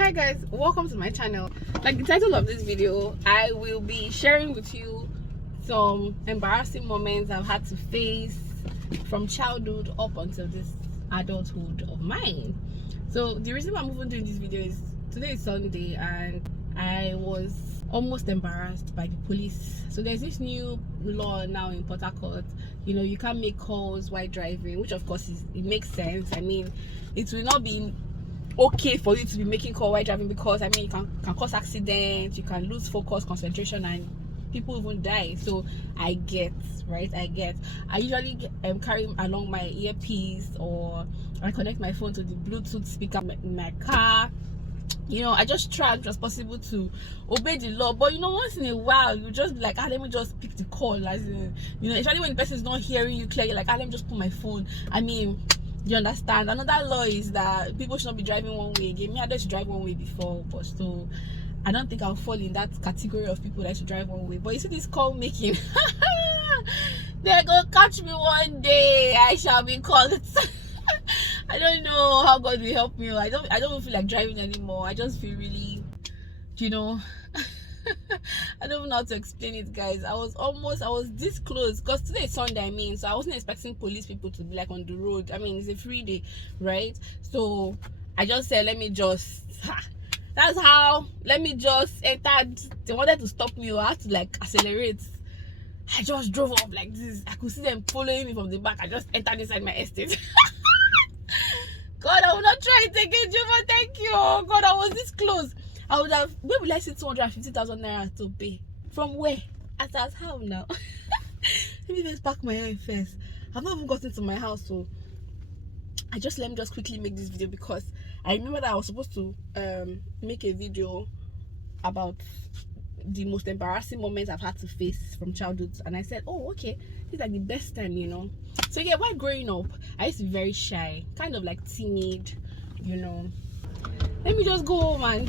Hi guys, welcome to my channel. Like the title of this video, I will be sharing with you some embarrassing moments I've had to face from childhood up until this adulthood of mine. So the reason why I'm even doing this video is today is Sunday and I was almost embarrassed by the police. So there's this new law now in Port Harcourt. You know, you can't make calls while driving, which of course it makes sense. I mean, it will not be okay for you to be making call while driving because I mean you can cause accidents, you can lose focus, concentration, and people even die. So I get, right? I usually carry along my earpiece, or I connect my phone to the Bluetooth speaker in my car. You know, I just try as much as possible to obey the law, but you know, once in a while you just be like, let me just pick the call, as in, you know, especially when the person is not hearing you clearly, like, let me just put my phone. I mean, you understand? Another law is that people should not be driving one way again. Me, I used to drive one way before, but so I don't think I'll fall in that category of people that should drive one way. But you see this call making, they're gonna catch me one day. I shall be called. I don't know how God will help me. I don't feel like driving anymore. I just feel really, you know, I don't know how to explain it, guys. I was this close, because today is Sunday, I mean, so I wasn't expecting police people to be like on the road. I mean, it's a free day, right? So I just said, let me just enter. They wanted to stop me, I had to like accelerate. I just drove up like this. I could see them following me from the back. I just entered inside my estate. God, I will not try it again, Jehovah, thank you. Oh, God, I was this close. I would have, where will I see 250,000 naira to pay? From where? As how now? Let me just pack my hair first. I've not even gotten to my house, so let me just quickly make this video, because I remember that I was supposed to make a video about the most embarrassing moments I've had to face from childhood, and I said, oh, okay, this is like the best time, you know. So yeah, while growing up, I used to be very shy, kind of like timid, you know. Let me just go home and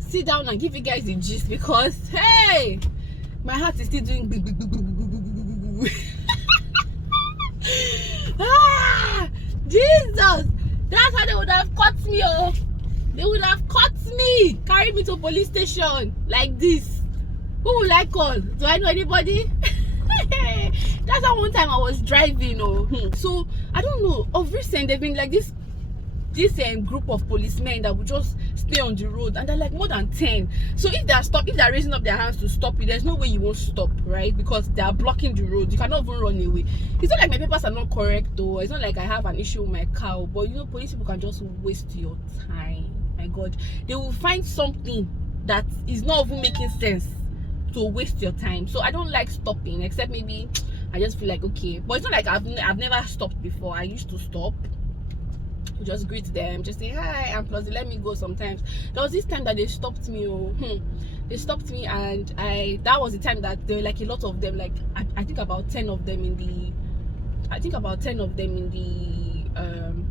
sit down and give you guys the gist, because hey, my heart is still doing Jesus, that's how they would have caught me. Oh, they would have caught me, carried me to a police station like this. Who will I call? Do I know anybody? That's how one time I was driving. So I don't know, of recent they've been like this group of policemen that will just stay on the road, and they're like more than 10. So if they're raising up their hands to stop you, there's no way you won't stop, right? Because they are blocking the road. You cannot even run away. It's not like my papers are not correct though. It's not like I have an issue with my car, but you know, police people can just waste your time. My God, they will find something that is not even making sense to waste your time. So I don't like stopping, except maybe I just feel like, okay, but it's not like I've never stopped before. I used to stop, just greet them, just say hi, and plus they let me go sometimes. There was this time that they stopped me. They stopped me, and that was the time that there were like a lot of them, like I think about 10 of them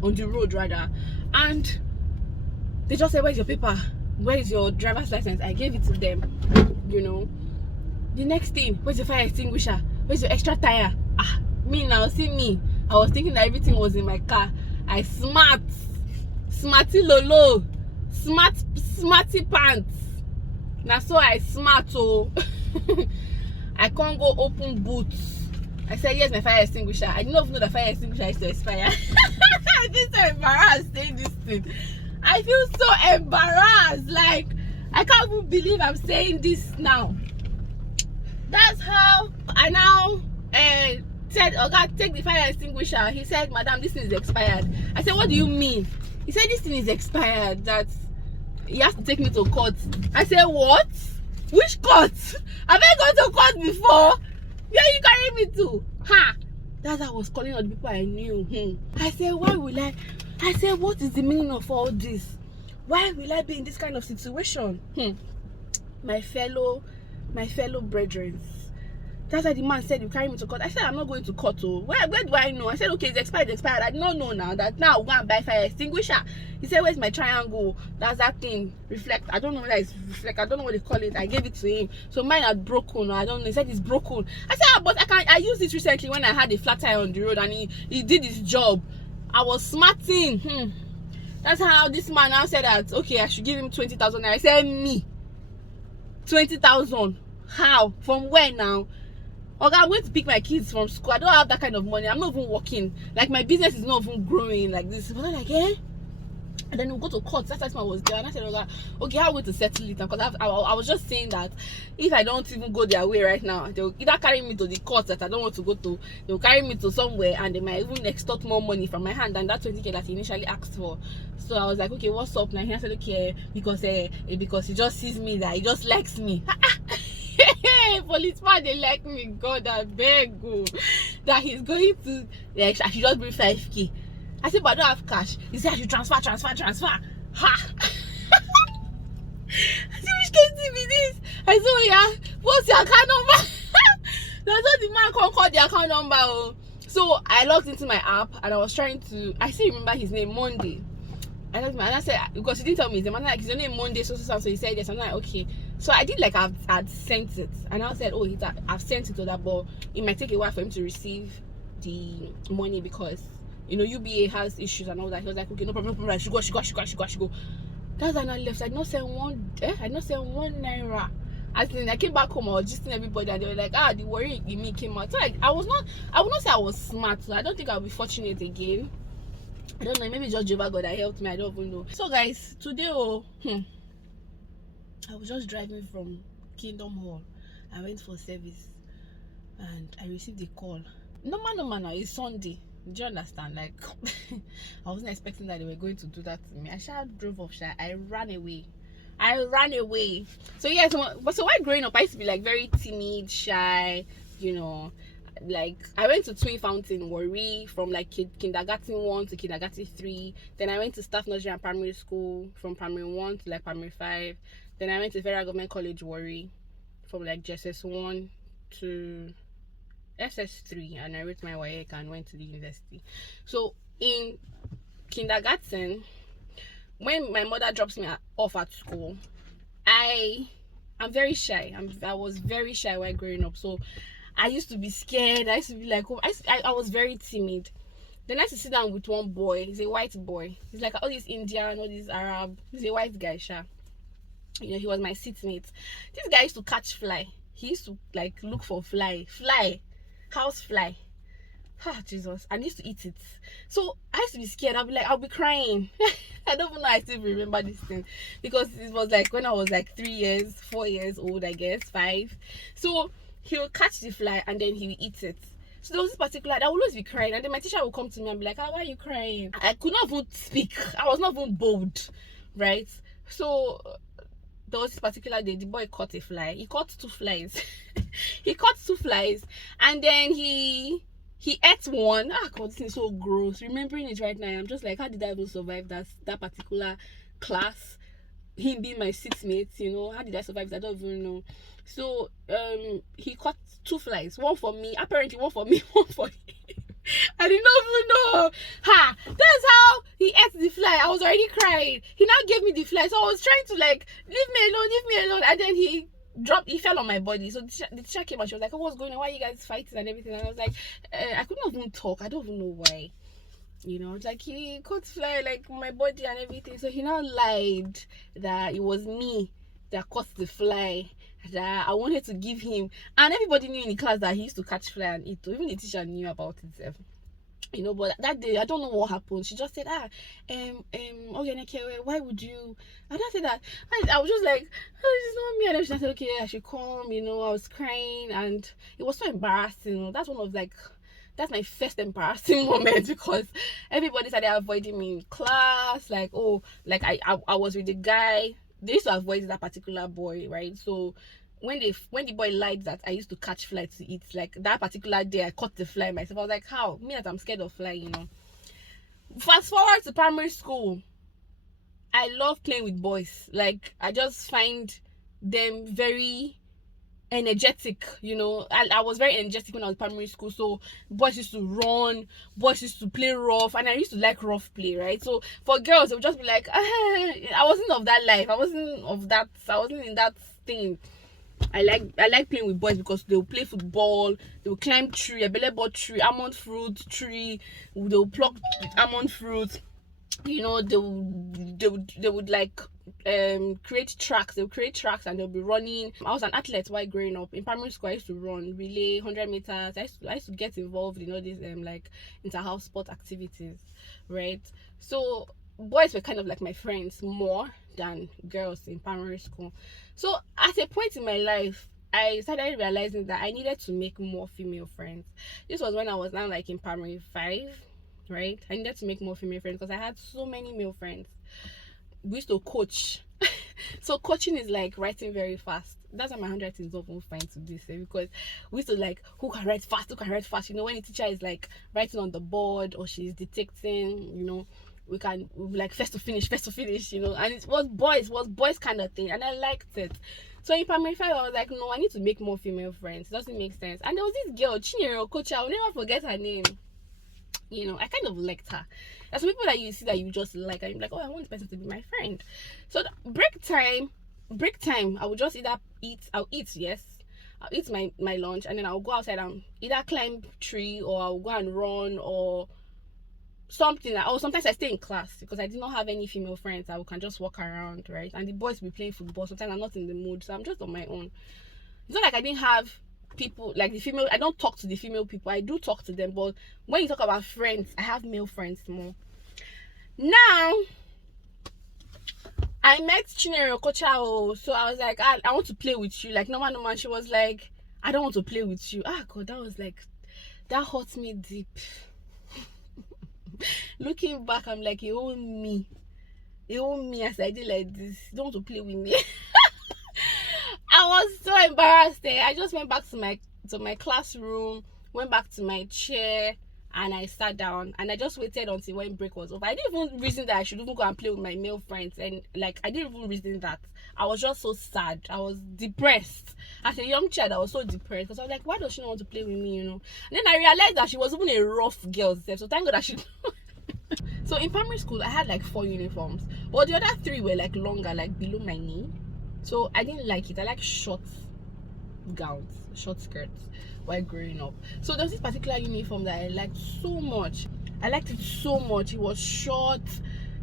on the road rather. And they just said, where's your paper, where's your driver's license? I gave it to them, you know. The next thing, where's your fire extinguisher, where's your extra tire? Me now, see me, I was thinking that everything was in my car. I smarty lolo, smarty pants. Now so I smart. I can't go open boots. I said, yes, my fire extinguisher. I didn't even know the fire extinguisher is to expire. I feel so embarrassed saying this thing. I feel so embarrassed. Like, I can't even believe I'm saying this now. That's how I now said, okay, take the fire extinguisher. He said, madam, this thing is expired. I said, what do you mean? He said, this thing is expired, that he has to take me to court. I said, what? Which court? Have I gone to court before? Where you carrying me to? That's how I was calling all the people I knew. I said, I said, what is the meaning of all this? Why will I be in this kind of situation? My fellow brethren. That's why the man said, you carry me to court. I said, I'm not going to court. Where do I know? I said, okay, it's expired. I did not know now that now I'll go and buy fire extinguisher. He said, where's my triangle? That's that thing. Reflect. I don't know whether it's reflect. I don't know what they call it. I gave it to him. So mine had broken. I don't know. He said it's broken. I said, but I used it recently when I had a flat tire on the road, and he did his job. I was smarting. That's how this man now said that, okay, I should give him 20,000. I said, me? 20,000? How? From where now? Okay, I'm going to pick my kids from school. I don't have that kind of money. I'm not even working. Like, my business is not even growing like this. But I'm like, eh? And then we'll go to court. That time was there, and I said, okay, how are we going to settle it? Because I was just saying that if I don't even go their way right now, they'll either carry me to the court that I don't want to go to, they'll carry me to somewhere, and they might even extort more money from my hand than that 20K that he initially asked for. So I was like, okay, what's up? And he said, okay, because he just sees me, that he just likes me. Policeman, they like me. God, I beg you. That he's going to, like, I should just bring 5K. I said, but I don't have cash. He said, I should transfer. Ha! I said, which came to me this? I said, oh yeah, what's your account number? That's what the man called the account number. Oh. So I logged into my app and I was trying to, I still remember his name, Monday. And I said, because he didn't tell me his name, I'm like, his name Monday, so he said yes. I'm like, okay. So I did like I'd sent it, and I said, oh, I've sent it to that, but it might take a while for him to receive the money because UBA has issues and all that. He was like, okay, no problem, I should go. That's when I left. I not send one naira. I came back home, I was just everybody, and they were like, the worry in me came out. So I would not say I was smart, so I don't think I'll be fortunate again. I don't know, maybe just Jehovah God that helped me, I don't even know. So guys, today I was just driving from Kingdom Hall. I went for service and I received a call. Normal now, it's Sunday. Do you understand? Like, I wasn't expecting that they were going to do that to me. I drove off. I ran away. So yes, so while growing up, I used to be like very timid, shy, like I went to Twin Fountain Warri from like kindergarten 1 to kindergarten 3. Then I went to Staff Nursery and Primary School from primary 1 to like primary 5. Then I went to Federal Government College Warri from like JSS 1 to SS3, and I wrote my WAEC and went to the university. So in kindergarten, when my mother drops me off at school, I'm very shy. I was very shy while growing up. So I used to be scared. I used to be like, I was very timid. Then I used to sit down with one boy. He's a white boy. He's like all these Indian, all these Arab. He's a white guy, sha. He was my seatmate. This guy used to catch fly. He used to like look for fly, house fly. Jesus. And he used to eat it. So I used to be scared. I'll be crying. I don't even know, I still remember this thing, because it was like when I was like 3 years, 4 years old, I guess, 5. So he will catch the fly and then he will eat it. So there was this particular, I would always be crying, and then my teacher would come to me and be like, why are you crying? I could not even speak. I was not even bold, right? So there was this particular day, the boy caught a fly. He caught 2 flies. He caught 2 flies, and then he ate one. God, this is so gross. Remembering it right now, I'm just like, how did I even survive that particular class? Him being my seatmate, how did I survive that? I don't even know. So he caught 2 flies, one for me, apparently one for me, one for him. I did not even know. That's how he ate the fly. I was already crying. He now gave me the fly, so I was trying to like, leave me alone, and then he fell on my body. So the teacher came and she was like, what's going on? Why are you guys fighting and everything? And I was like, I could not even talk. I don't even know why. It's like he caught fly like my body and everything. So he now lied that it was me that caught the fly, that I wanted to give him. And everybody knew in the class that he used to catch fly and eat. Even the teacher knew about it. But that day, I don't know what happened. She just said, okay, why would you? And I said that. I was just like, it's not me. And then she said, okay, I should come. I was crying, and it was so embarrassing. That's my first embarrassing moment, because everybody started avoiding me in class. Like, I was with the guy. They used to avoid that particular boy, right? So when the boy lied that I used to catch fly to eat, like that particular day I caught the fly myself. I was like, how? Me, that I'm scared of fly, Fast forward to primary school. I love playing with boys. Like, I just find them very energetic. I was very energetic when I was in primary school. So boys used to run, boys used to play rough, and I used to like rough play, right? So for girls, it would just be like, I wasn't of that life. I wasn't in that thing. I like playing with boys because they'll play football, they'll climb tree, a belly tree, almond fruit tree, they'll pluck almond fruit. you know, they would like create tracks. They'll create tracks and they'll be running. I was an athlete while growing up. In primary school, I used to run relay, 100 meters. I used to get involved in all these like inter-house sport activities, right? So boys were kind of like my friends more than girls in primary school. So at a point in my life, I started realizing that I needed to make more female friends. This was when I was now like in primary 5, right? I needed to make more female friends because I had so many male friends. We used to coach. So coaching is like writing very fast. That's why my handwriting is often fine to this, because we used to like, who can write fast, you know, when the teacher is like writing on the board or she's dictating, you know, we like first to finish, you know. And it was boys kind of thing, and I liked it. So in primary 5, I was like, no, I need to make more female friends. It doesn't make sense. And there was this girl, Chinyere Okocha, I'll never forget her name. You know, I kind of liked her. There's some people that you see that you just like, and you're like, oh, I want this person to be my friend. So break time, I would just I'll eat my lunch, and then I'll go outside and either climb tree, or I'll go and run, or something. Or sometimes I stay in class because I did not have any female friends. I can just walk around, right? And the boys will be playing football. Sometimes I'm not in the mood, so I'm just on my own. It's not like I didn't have people like the female. I don't talk to the female people. I do talk to them, but when you talk about friends, I have male friends more. Now I met Chinyere Okocha, so I was like, I want to play with you. Like normal. She was like, I don't want to play with you. God, that hurt me deep. Looking back, I'm like, you own me as I did like this. You don't want to play with me. I was so embarrassed. I just went back to my classroom, went back to my chair, and I sat down, and I just waited until when break was over. I didn't even reason that I should even go and play with my male friends, and like I didn't even reason that. I was just so sad. I was depressed. As a young child, I was so depressed because I was like, why does she not want to play with me, you know? And then I realized that she was even a rough girl, so thank God that she. So in primary school, I had like 4 uniforms, but the other 3 were like longer, like below my knee. So I didn't like it. I like short gowns, short skirts while growing up. So there was this particular uniform that I liked so much. I liked it so much. It was short,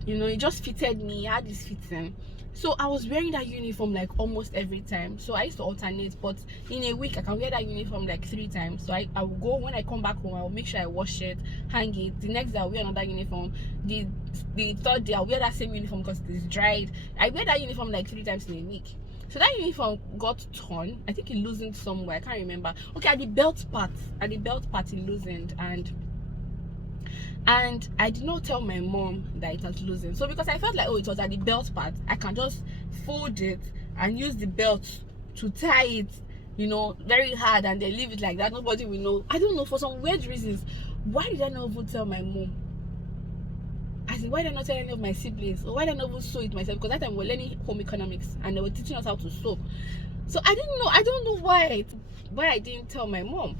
you know, it just fitted me. It had this fitting. So I was wearing that uniform like almost every time. So I used to alternate, but in a week I can wear that uniform like 3 times. So I will go, when I come back home, I will make sure I wash it, hang it. The next day I'll wear another uniform. The 3rd day I'll wear that same uniform because it's dried. I wear that uniform like 3 times in a week. So that uniform got torn. I think it loosened somewhere. I can't remember. Okay, at the belt part it loosened, and I did not tell my mom that it was loosened. So because I felt like, oh, it was at the belt part, I can just fold it and use the belt to tie it, you know, very hard, and then leave it like that. Nobody will know. I don't know, for some weird reasons. Why did I not even tell my mom? I said, why did I not tell any of my siblings? Or why did I not even sew it myself? Because that time we were learning home economics and they were teaching us how to sew. So I didn't know. I don't know why I didn't tell my mom.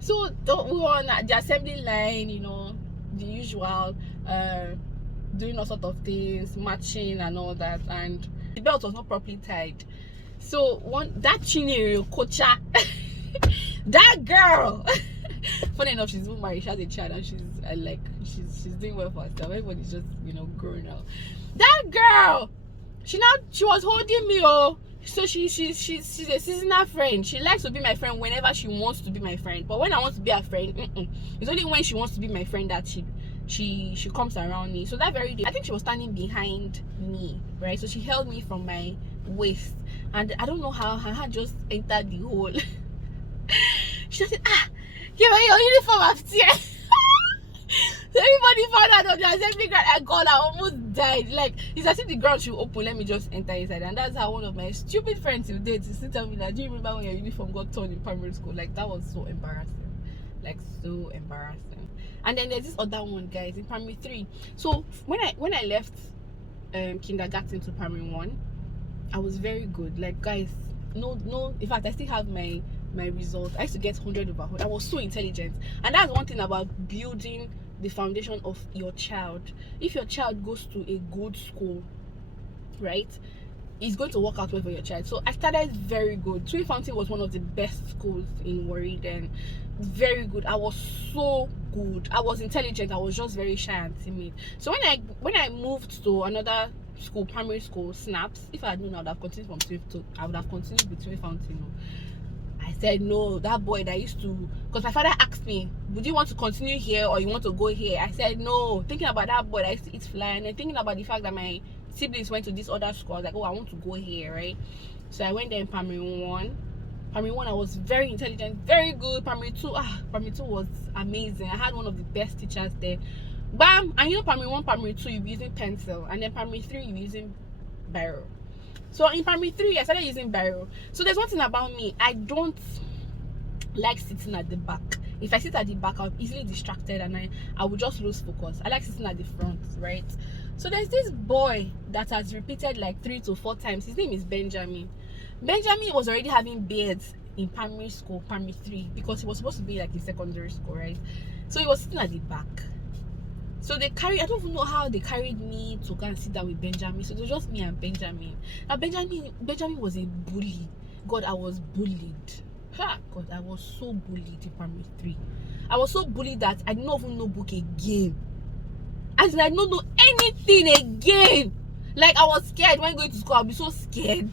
So we were on the assembly line, you know, the usual, doing all sort of things, matching and all that, and the belt was not properly tied. So that Chinyere Okocha, that girl. Funny enough, she's even married. She has a child, and she's doing well for herself. Everybody's just, you know, growing up. That girl, she was holding me. Oh, so she's a seasonal friend. She likes to be my friend whenever she wants to be my friend. But when I want to be her friend, it's only when she wants to be my friend that she comes around me. So that very day, I think she was standing behind me, right? So she held me from my waist, and I don't know how her hand just entered the hole. She said, give me your uniform after. So everybody found out on the assembly ground. God, I almost died. Like, it's as if the ground should open. Let me just enter inside. And that's how one of my stupid friends till date still tell me that, do you remember when your uniform got torn in primary school? Like, that was so embarrassing. Like, so embarrassing. And then there's this other one, guys, in primary 3. So when I left kindergarten to primary 1, I was very good. Like, guys, no, in fact, I still have my result. I used to get 100 over 100. I was so intelligent, and that's one thing about building the foundation of your child. If your child goes to a good school, right, it's going to work out well for your child. So I started very good. Twin Fountain was one of the best schools in Warri then. Very good. I was so good. I was intelligent. I was just very shy and timid. So when I moved to another school, primary school, Snaps, if I had known, I would have continued from Twin to I would have continued with Twin Fountain. I said no. That boy that used to, because my father asked me, would you want to continue here or you want to go here? I said no. Thinking about that boy that used to eat fly, and then thinking about the fact that my siblings went to this other school, I was like, oh, I want to go here, right? So I went there in primary one. Primary one, I was very intelligent, very good. Primary two was amazing. I had one of the best teachers there. Bam! And you know, primary one, primary two, you'll be using pencil, and then primary three, you'll be using biro. So in primary three, I started using biro. So there's one thing about me, I don't like sitting at the back. If I sit at the back, I'm easily distracted and I will just lose focus. I like sitting at the front, right? So there's this boy that has repeated like 3 to 4 times. His name is Benjamin. Benjamin was already having beards in primary school, primary 3, because he was supposed to be like in secondary school, right? So he was sitting at the back. So I don't even know how they carried me to go and sit down with Benjamin. So it was just me and Benjamin. Now Benjamin was a bully. God, I was bullied. God, I was so bullied in primary 3. I was so bullied that I didn't even know book again. As in, I don't know anything again. Like, I was scared when going to school. I'll be so scared.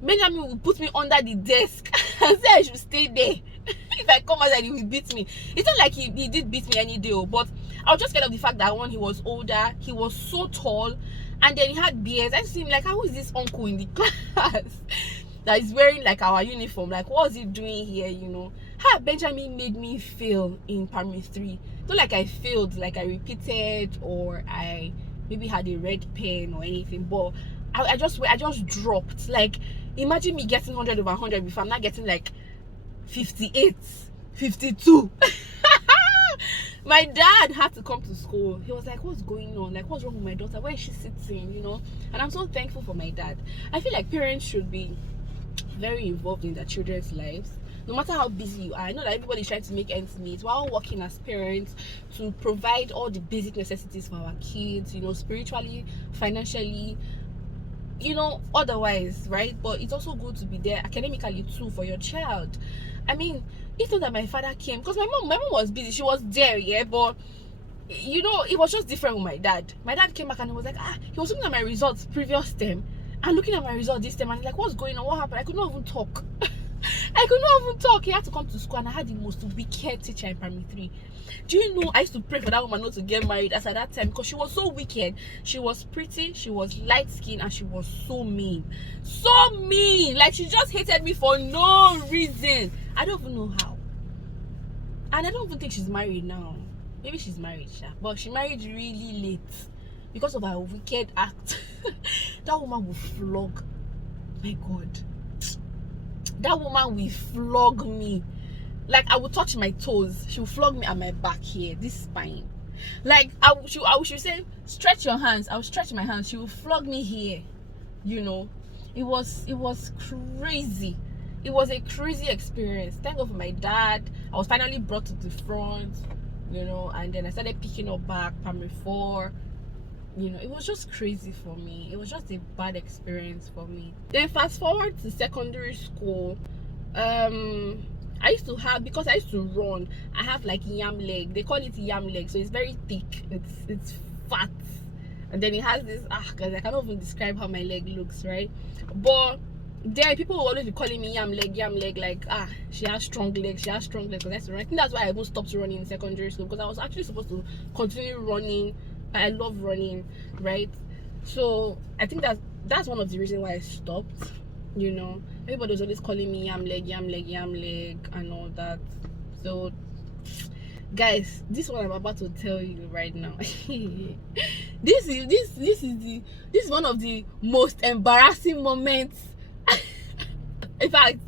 Benjamin will put me under the desk and say I should stay there. If I come outside, he will beat me. It's not like he did beat me any day, but I was just scared of the fact that one, he was older, he was so tall, and then he had beards. I seemed like, how is this uncle in the class that is wearing like our uniform? Like, what was he doing here, you know? Benjamin made me fail in primary 3. Not like I failed, like I repeated or I maybe had a red pen or anything, but I just dropped. Like, imagine me getting 100 over 100 before I'm not getting like 58, 52. My dad had to come to school. He was like, what's going on? Like, what's wrong with my daughter? Where is she sitting? You know? And I'm so thankful for my dad. I feel like parents should be very involved in their children's lives, no matter how busy you are. I know that everybody's trying to make ends meet. We're all working as parents to provide all the basic necessities for our kids, you know, spiritually, financially, you know, otherwise, right? But it's also good to be there academically too for your child. I mean, it's not that my father came, because my mom was busy. She was there, yeah, but you know, it was just different with my dad. My dad came back and he was like, he was looking at my results previous term and looking at my results this time, and he's like, what's going on? What happened? I could not even talk. I could not even talk. He had to come to school, and I had the most wicked teacher in primary 3. Do you know, I used to pray for that woman not to get married as at that time, because she was so wicked. She was pretty, she was light skinned, and she was so mean. So mean! Like, she just hated me for no reason. I don't even know how. And I don't even think she's married now. Maybe she's married, but she married really late because of her wicked act. That woman will flog. My God. That woman will flog me. Like, I would touch my toes. She will flog me at my back here, this spine. Like, she would say, stretch your hands. I would stretch my hands. She will flog me here. You know, it was crazy. It was a crazy experience. Thank God for my dad. I was finally brought to the front, you know, and then I started picking up back primary 4. You know, it was just crazy for me. It was just a bad experience for me. Then fast forward to secondary school. I used to have, because I used to run, I have like yam leg. They call it yam leg, so it's very thick. It's fat, and then it has this guys, I cannot even describe how my leg looks, right? But there, people will always be calling me yam leg, like she has strong legs, because that's right. I think that's why I even stopped running in secondary school, because I was actually supposed to continue running. I love running, right? So I think that's one of the reasons why I stopped. You know, everybody was always calling me yam leg, and all that. So guys, this is what I'm about to tell you right now. this is one of the most embarrassing moments. In fact,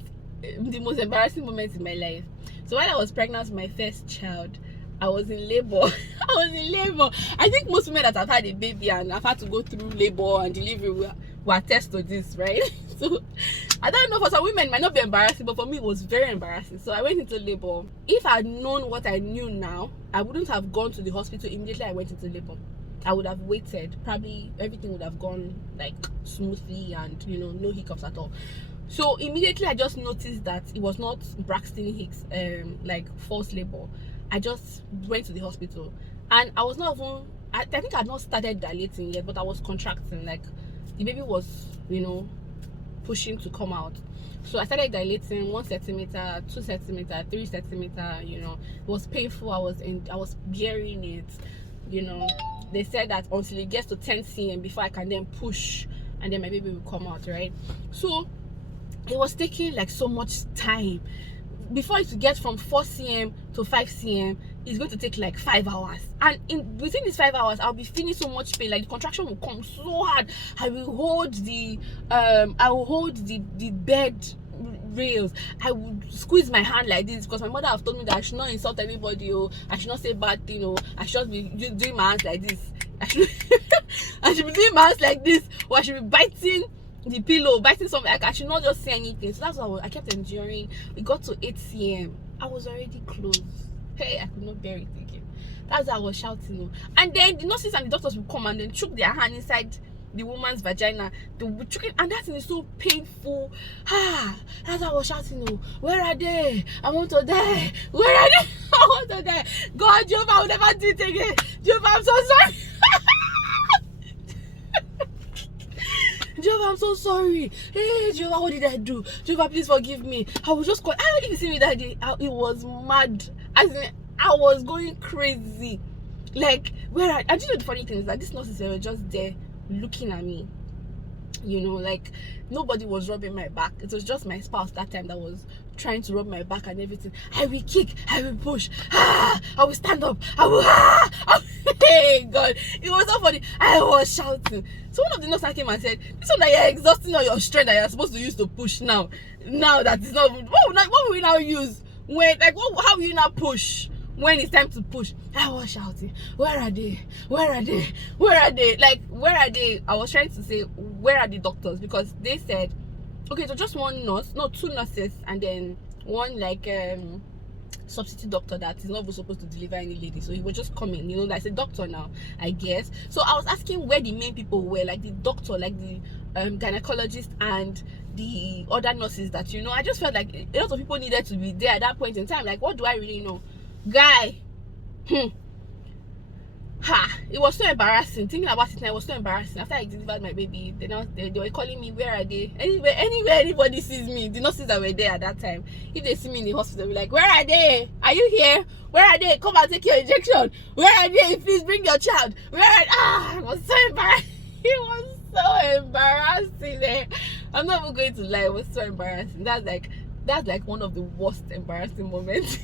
the most embarrassing moments in my life. So while I was pregnant with my first child, I was in labor. I think most women that have had a baby and have had to go through labor and delivery will attest to this, right? So I don't know, for some women it might not be embarrassing, but for me it was very embarrassing. So I went into labor. If I had known what I knew now, I wouldn't have gone to the hospital immediately I went into labor. I would have waited. Probably everything would have gone like smoothly and no hiccups at all. So immediately I just noticed that it was not Braxton Hicks, like false labor. I just went to the hospital, and I was not even. I think I had not started dilating yet, but I was contracting. Like the baby was, pushing to come out. So I started dilating 1 centimeter, 2 centimeter, 3 centimeter. It was painful. I was bearing it. They said that until it gets to 10 cm before I can then push, and then my baby will come out, right? So it was taking like so much time. Before it to get from 4 cm to 5 cm, it's going to take like 5 hours, and within these 5 hours I'll be feeling so much pain. Like the contraction will come so hard. I will hold the bed rails. I would squeeze my hand like this, because my mother have told me that I should not insult anybody, I should not say bad thing, I should not be doing my hands like this. I should be doing my hands like this, or I should be biting the pillow, biting something. Like I should not just say anything. So that's what I kept enduring. It got to 8 cm. I was already close. Hey, I could not bear it again. That's why I was shouting. And then the nurses and the doctors would come and then choke their hand inside the woman's vagina. They would choke it, and that thing is so painful. That's why I was shouting. Where are they? I want to die. Where are they? I want to die. God, Jehovah, I will never do it again. Jehovah, I'm so sorry. Jehovah, I'm so sorry. Hey, Jehovah, what did I do? Jehovah, please forgive me. I was just going. I don't even see me that day. It was mad. As in, I was going crazy. Like, I just know the funny thing is that these nurses were just there looking at me. Like nobody was rubbing my back. It was just my spouse that time that was trying to rub my back and everything. I will kick, I will push, I will stand up, I will hey God, it was so funny. I was shouting. So one of the nurses came and said, this one that you're exhausting all your strength that you're supposed to use to push now that it's not, what will we now use when, like, how will you now push when it's time to push? I was shouting, where are they? Where are they? Where are they? Like, where are they? I was trying to say, where are the doctors? Because they said, okay, so just one nurse, no, 2 nurses, and then one like substitute doctor that is not even supposed to deliver any lady. So he was just coming, like a doctor now, I guess. So I was asking where the main people were, like the doctor, like the gynecologist and the other nurses that I just felt like a lot of people needed to be there at that point in time. Like, what do I really know? Guy, it was so embarrassing. Thinking about it now, it was so embarrassing. After I delivered my baby, they were calling me, where are they? Anywhere anybody sees me, the nurses that were there at that time, if they see me in the hospital, they'll be like, where are they? Are you here? Where are they? Come and take your injection. Where are they? Please bring your child. Where are it was so embarrassing. It was so embarrassing. I'm not even going to lie, it was so embarrassing. That's like one of the worst embarrassing moments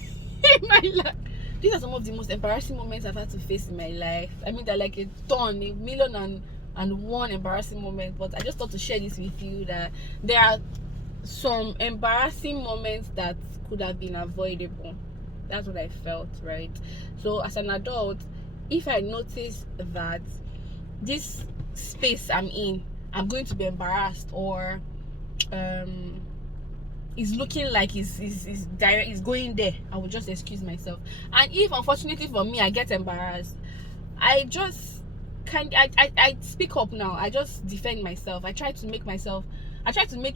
in my life. These are some of the most embarrassing moments I've had to face in my life. I mean, they're like a million and one embarrassing moment. But I just thought to share this with you, that there are some embarrassing moments that could have been avoidable. That's what I felt, right? So as an adult, if I notice that this space I'm in, I'm going to be embarrassed, or is looking like is going there, I will just excuse myself. And if unfortunately for me I get embarrassed, I just I speak up now. I just defend myself. I try to make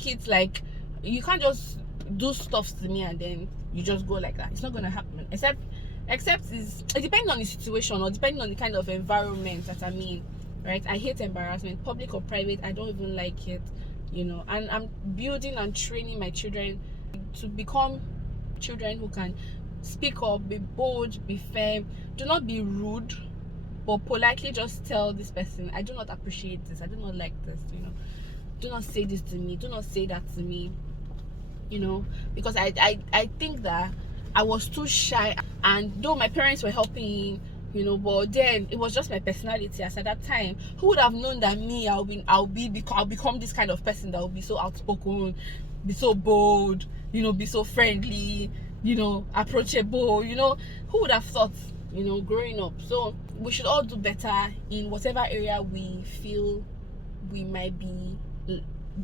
it like, you can't just do stuff to me and then you just go like that. It's not gonna happen. Except it depends on the situation, or depending on the kind of environment that I'm in, right? I hate embarrassment, public or private. I don't even like it. And I'm building and training my children to become children who can speak up, be bold, be firm. Do not be rude, but politely just tell this person, I do not appreciate this, I do not like this, do not say this to me, do not say that to me, because I think that I was too shy, and though my parents were helping, but then it was just my personality. As at that time, who would have known that me, I'll become this kind of person that will be so outspoken, be so bold, be so friendly, approachable. Who would have thought, growing up? So we should all do better in whatever area we feel we might be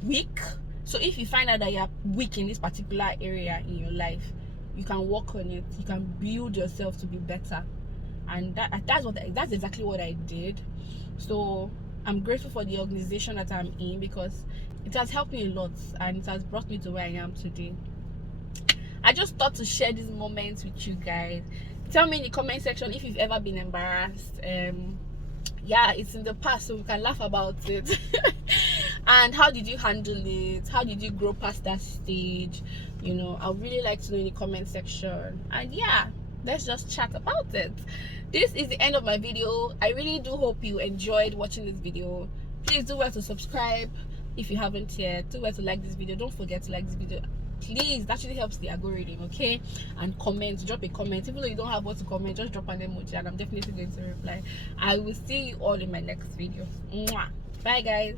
weak. So if you find out that you're weak in this particular area in your life, you can work on it. You can build yourself to be better. and that's exactly what I did. So I'm grateful for the organization that I'm in, because it has helped me a lot and it has brought me to where I am today. I just thought to share these moments with you guys. Tell me in the comment section if you've ever been embarrassed. Yeah, it's in the past, so we can laugh about it. And how did you handle it? How did you grow past that stage? You know, I would really like to know in the comment section. And yeah, let's just chat about it. This is the end of my video. I really do hope you enjoyed watching this video. Please do well to subscribe if you haven't yet. Do well to like this video. Don't forget to like this video, please. That really helps the algorithm. Okay, and comment, drop a comment. Even though you don't have what to comment, just drop an emoji and I'm definitely going to reply. I will see you all in my next video. Mwah. Bye guys.